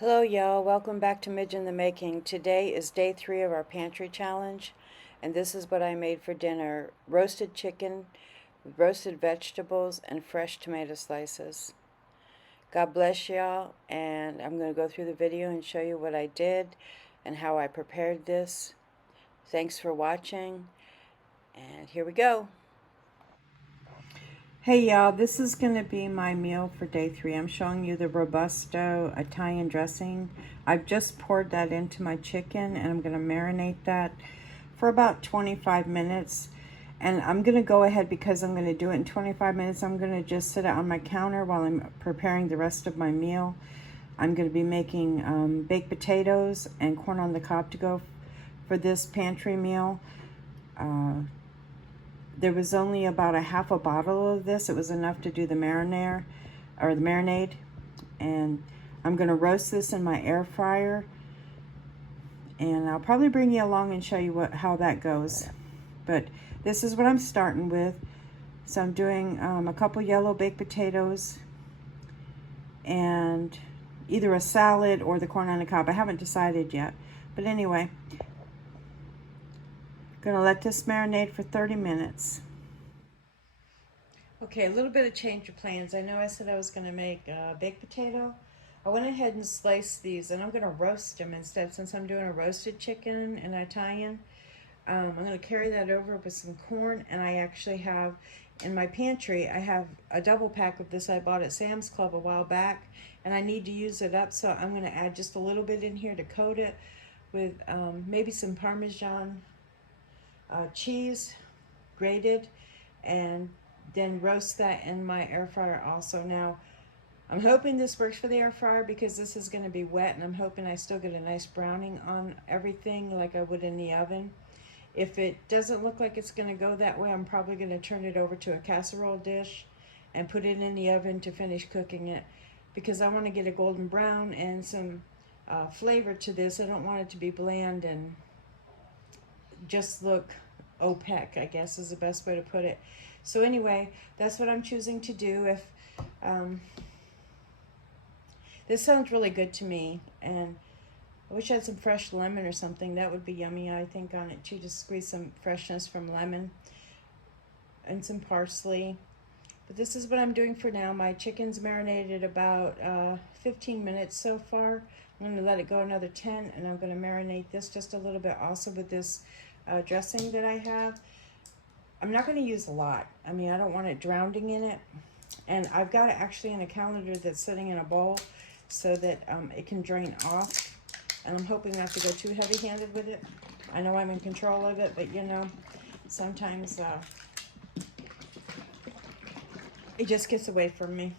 Hello y'all, welcome back to Midge in the Making. Today is day 3 of our pantry challenge, and this is what I made for dinner. Roasted chicken, roasted vegetables, and fresh tomato slices. God bless y'all, and I'm going to go through the video and show you what I did and how I prepared this. Thanks for watching, and here we go. Hey y'all, this is going to be my meal for day 3. I'm showing you the Robusto Italian dressing. I've just poured that into my chicken and I'm going to marinate that for about 25 minutes. And I'm going to go ahead, because I'm going to do it in 25 minutes, I'm going to just sit it on my counter while I'm preparing the rest of my meal. I'm going to be making baked potatoes and corn on the cob to go for this pantry meal. There was only about a half a bottle of this. It was enough to do the marinade, and I'm going to roast this in my air fryer, and I'll probably bring you along and show you how that goes. But this is what I'm starting with. So I'm doing a couple yellow baked potatoes and either a salad or the corn on the cob. I haven't decided yet, but anyway, gonna let this marinate for 30 minutes. Okay, a little bit of change of plans. I know I said I was going to make baked potato. I went ahead and sliced these, and I'm going to roast them instead, since I'm doing a roasted chicken in Italian. I'm going to carry that over with some corn, and I actually have, in my pantry, I have a double pack of this I bought at Sam's Club a while back, and I need to use it up, so I'm going to add just a little bit in here to coat it with maybe some Parmesan cheese, grated, and then roast that in my air fryer also. Now, I'm hoping this works for the air fryer, because this is going to be wet, and I'm hoping I still get a nice browning on everything like I would in the oven. If it doesn't look like it's going to go that way, I'm probably going to turn it over to a casserole dish and put it in the oven to finish cooking it, because I want to get a golden brown and some flavor to this. I don't want it to be bland and just look opaque, I guess is the best way to put it. So anyway, that's what I'm choosing to do. If this sounds really good to me, and I wish I had some fresh lemon or something. That would be yummy, I think, on it too, to squeeze some freshness from lemon and some parsley. But this is what I'm doing for now. My chicken's marinated about 15 minutes so far. I'm going to let it go another 10, and I'm going to marinate this just a little bit also with this dressing that I have. I'm not going to use a lot. I mean, I don't want it drowning in it. And I've got it actually in a calendar that's sitting in a bowl so that it can drain off. And I'm hoping not to go too heavy-handed with it. I know I'm in control of it, but you know, sometimes it just gets away from me.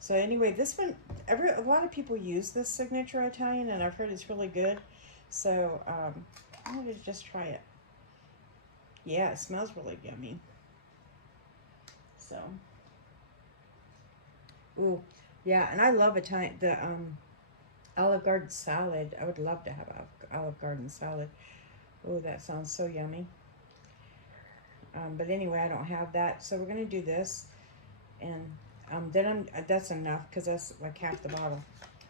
So anyway, this one, a lot of people use this signature Italian, and I've heard it's really good. So I'm going to just try it. Yeah, it smells really yummy. So, ooh, yeah, and I love Italian, the Olive Garden salad. I would love to have Olive Garden salad. Oh, that sounds so yummy. But anyway, I don't have that, so we're gonna do this, and then that's enough, because that's like half the bottle.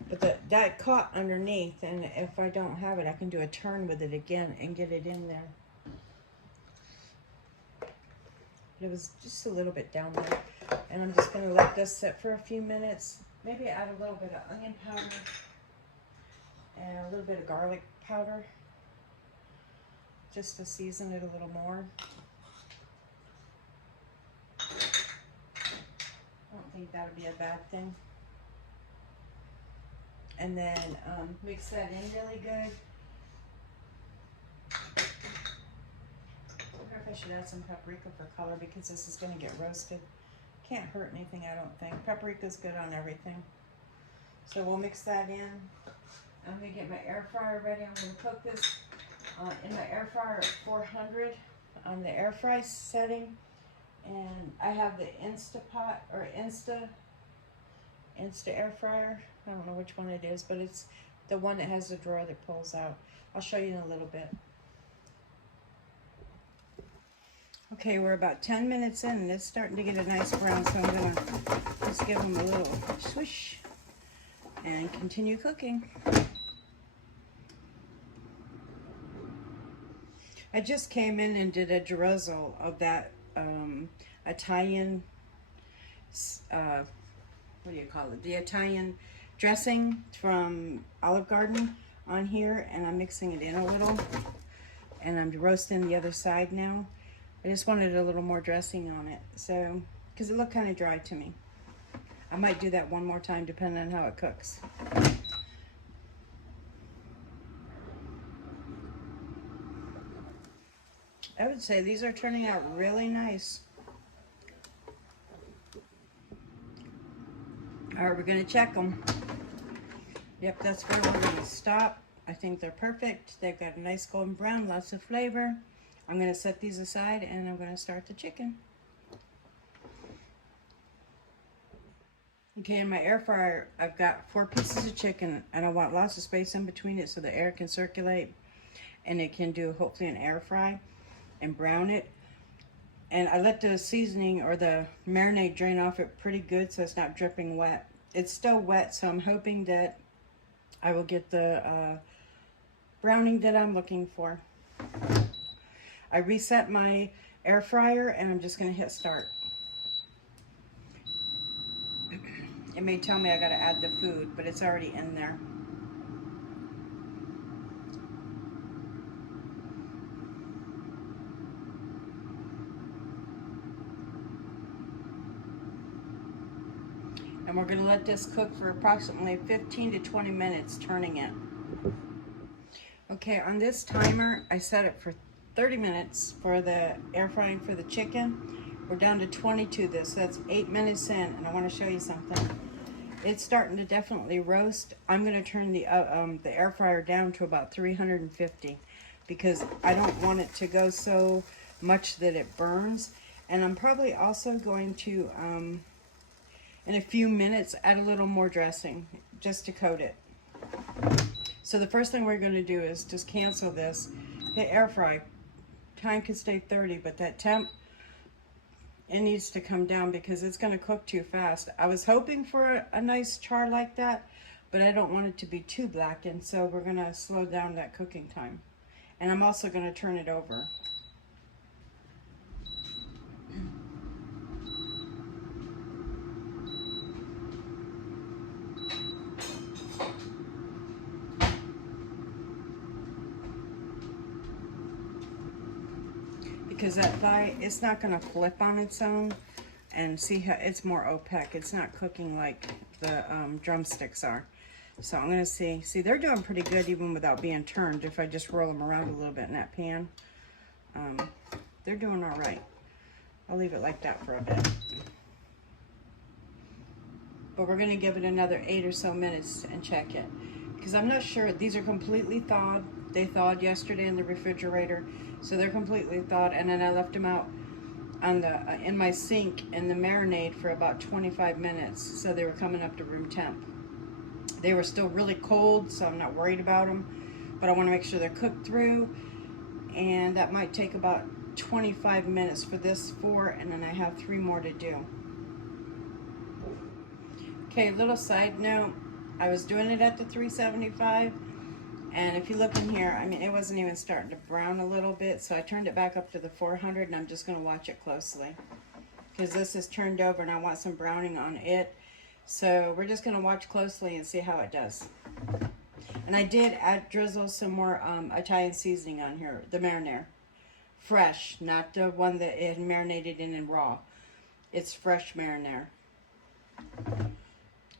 But that caught underneath, and if I don't have it, I can do a turn with it again and get it in there. It was just a little bit down there, and I'm just going to let this sit for a few minutes. Maybe add a little bit of onion powder and a little bit of garlic powder just to season it a little more. I don't think that would be a bad thing. And then mix that in really good. I wonder if I should add some paprika for color, because this is going to get roasted. Can't hurt anything, I don't think. Paprika's good on everything. So we'll mix that in. I'm going to get my air fryer ready. I'm going to cook this in my air fryer at 400 on the air fry setting. And I have the Instapot or Insta air fryer. I don't know which one it is, but it's the one that has the drawer that pulls out. I'll show you in a little bit. Okay, we're about 10 minutes in, and it's starting to get a nice brown, so I'm going to just give them a little swish and continue cooking. I just came in and did a drizzle of that Italian, what do you call it? The Italian dressing from Olive Garden on here, and I'm mixing it in a little, and I'm roasting the other side now. I just wanted a little more dressing on it, so because it looked kind of dry to me. I might do that one more time depending on how it cooks. I would say these are turning out really nice. All right, we're gonna check them. Yep, that's where we're gonna stop. I think they're perfect. They've got a nice golden brown, lots of flavor. I'm gonna set these aside and I'm gonna start the chicken. Okay, in my air fryer, I've got 4 pieces of chicken, and I want lots of space in between it so the air can circulate and it can do hopefully an air fry and brown it. And I let the seasoning or the marinade drain off it pretty good so it's not dripping wet. It's still wet, so I'm hoping that I will get the browning that I'm looking for. I reset my air fryer and I'm just gonna hit start. It may tell me I gotta add the food, but it's already in there. And we're gonna let this cook for approximately 15 to 20 minutes, turning it. Okay, on this timer, I set it for 30 minutes for the air frying for the chicken. We're down to 22 this, so that's 8 minutes in, and I wanna show you something. It's starting to definitely roast. I'm gonna turn the air fryer down to about 350 because I don't want it to go so much that it burns. And I'm probably also going to, in a few minutes, add a little more dressing just to coat it. So the first thing we're gonna do is just cancel this, hit air fry. Time could stay 30, but that temp, it needs to come down because it's going to cook too fast. I was hoping for a nice char like that, but I don't want it to be too blackened, so we're going to slow down that cooking time. And I'm also going to turn it over. Because that thigh, it's not going to flip on its own. And see how it's more opaque. It's not cooking like the drumsticks are. So I'm gonna see they're doing pretty good even without being turned. If I just roll them around a little bit in that pan, they're doing all right. I'll leave it like that for a bit. But we're gonna give it another 8 or so minutes and check it. Because I'm not sure, these are completely thawed. They thawed yesterday in the refrigerator. So they're completely thawed, and then I left them out on the in my sink in the marinade for about 25 minutes, so they were coming up to room temp. They were still really cold, so I'm not worried about them, but I want to make sure they're cooked through, and that might take about 25 minutes for this 4, and then I have 3 more to do. Okay, little side note, I was doing it at the 375, and if you look in here, I mean, it wasn't even starting to brown a little bit, so I turned it back up to the 400, and I'm just going to watch it closely. Because this is turned over, and I want some browning on it. So we're just going to watch closely and see how it does. And I did drizzle some more Italian seasoning on here, the marinara. Fresh, not the one that it had marinated in raw. It's fresh marinara,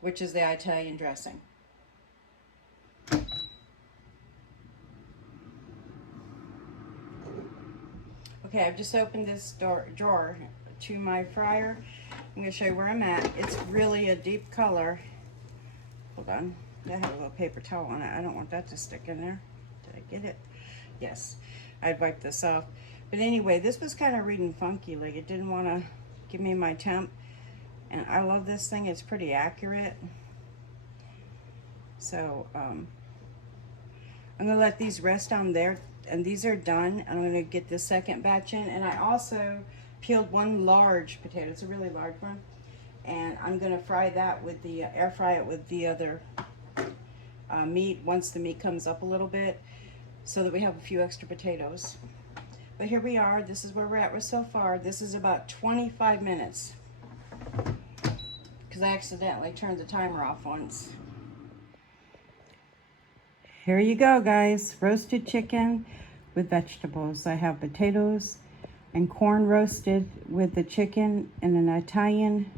which is the Italian dressing. Okay, I've just opened this drawer to my fryer. I'm going to show you where I'm at. It's really a deep color. Hold on. I have a little paper towel on it. I don't want that to stick in there. Did I get it? Yes. I'd wipe this off. But anyway, this was kind of reading funky. Like, it didn't want to give me my temp. And I love this thing. It's pretty accurate. So, I'm going to let these rest on there. And these are done. I'm going to get the second batch in. And I also peeled one large potato. It's a really large one. And I'm going to fry that with the, air fry it with the other meat once the meat comes up a little bit, so that we have a few extra potatoes. But here we are. This is where we're at with so far. This is about 25 minutes because I accidentally turned the timer off once. Here you go, guys. Roasted chicken with vegetables. I have potatoes and corn roasted with the chicken and an Italian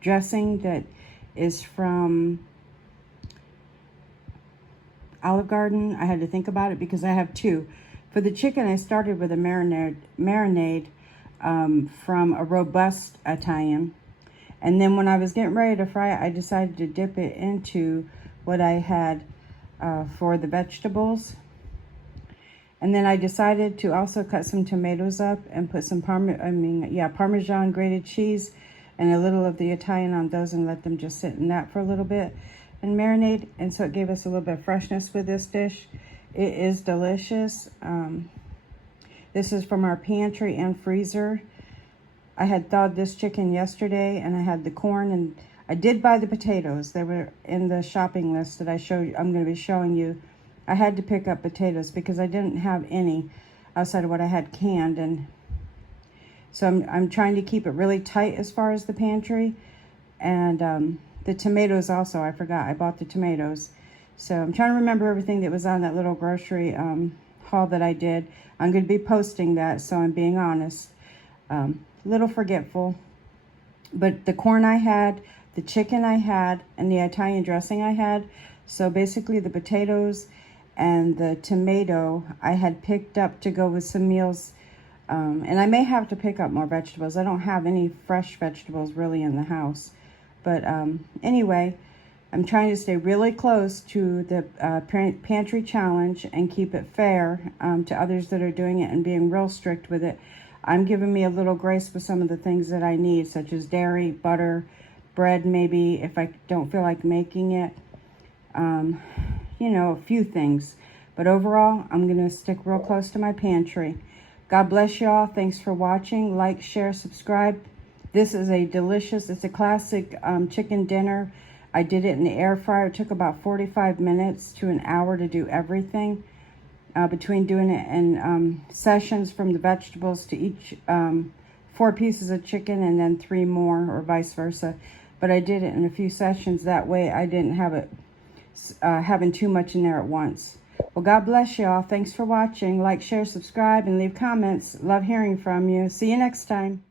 dressing that is from Olive Garden. I had to think about it because I have two. For the chicken, I started with a marinade from a robust Italian. And then when I was getting ready to fry it, I decided to dip it into what I had for the vegetables. And then I decided to also cut some tomatoes up and put some Parmesan grated cheese and a little of the Italian on those and let them just sit in that for a little bit and marinate. And so it gave us a little bit of freshness with this dish. It is delicious. This is from our pantry and freezer. I had thawed this chicken yesterday and I had the corn, and I did buy the potatoes. They were in the shopping list that I'm going to be showing you. I had to pick up potatoes because I didn't have any outside of what I had canned, and so I'm trying to keep it really tight as far as the pantry. And the tomatoes also, I forgot, I bought the tomatoes. So I'm trying to remember everything that was on that little grocery haul that I did. I'm going to be posting that, so I'm being honest. Little forgetful. But the corn I had, the chicken I had, and the Italian dressing I had. So basically the potatoes and the tomato I had picked up to go with some meals. And I may have to pick up more vegetables. I don't have any fresh vegetables really in the house. But anyway, I'm trying to stay really close to the pantry challenge and keep it fair to others that are doing it and being real strict with it. I'm giving me a little grace with some of the things that I need, such as dairy, butter, bread maybe, if I don't feel like making it. You know, a few things. But overall, I'm going to stick real close to my pantry. God bless y'all. Thanks for watching. Like, share, subscribe. This is a delicious, it's a classic chicken dinner. I did it in the air fryer. It took about 45 minutes to an hour to do everything. Between doing it in sessions from the vegetables to each 4 pieces of chicken and then 3 more, or vice versa. But I did it in a few sessions. That way I didn't have it having too much in there at once. Well, God bless y'all. Thanks for watching. Like, share, subscribe, and leave comments. Love hearing from you. See you next time.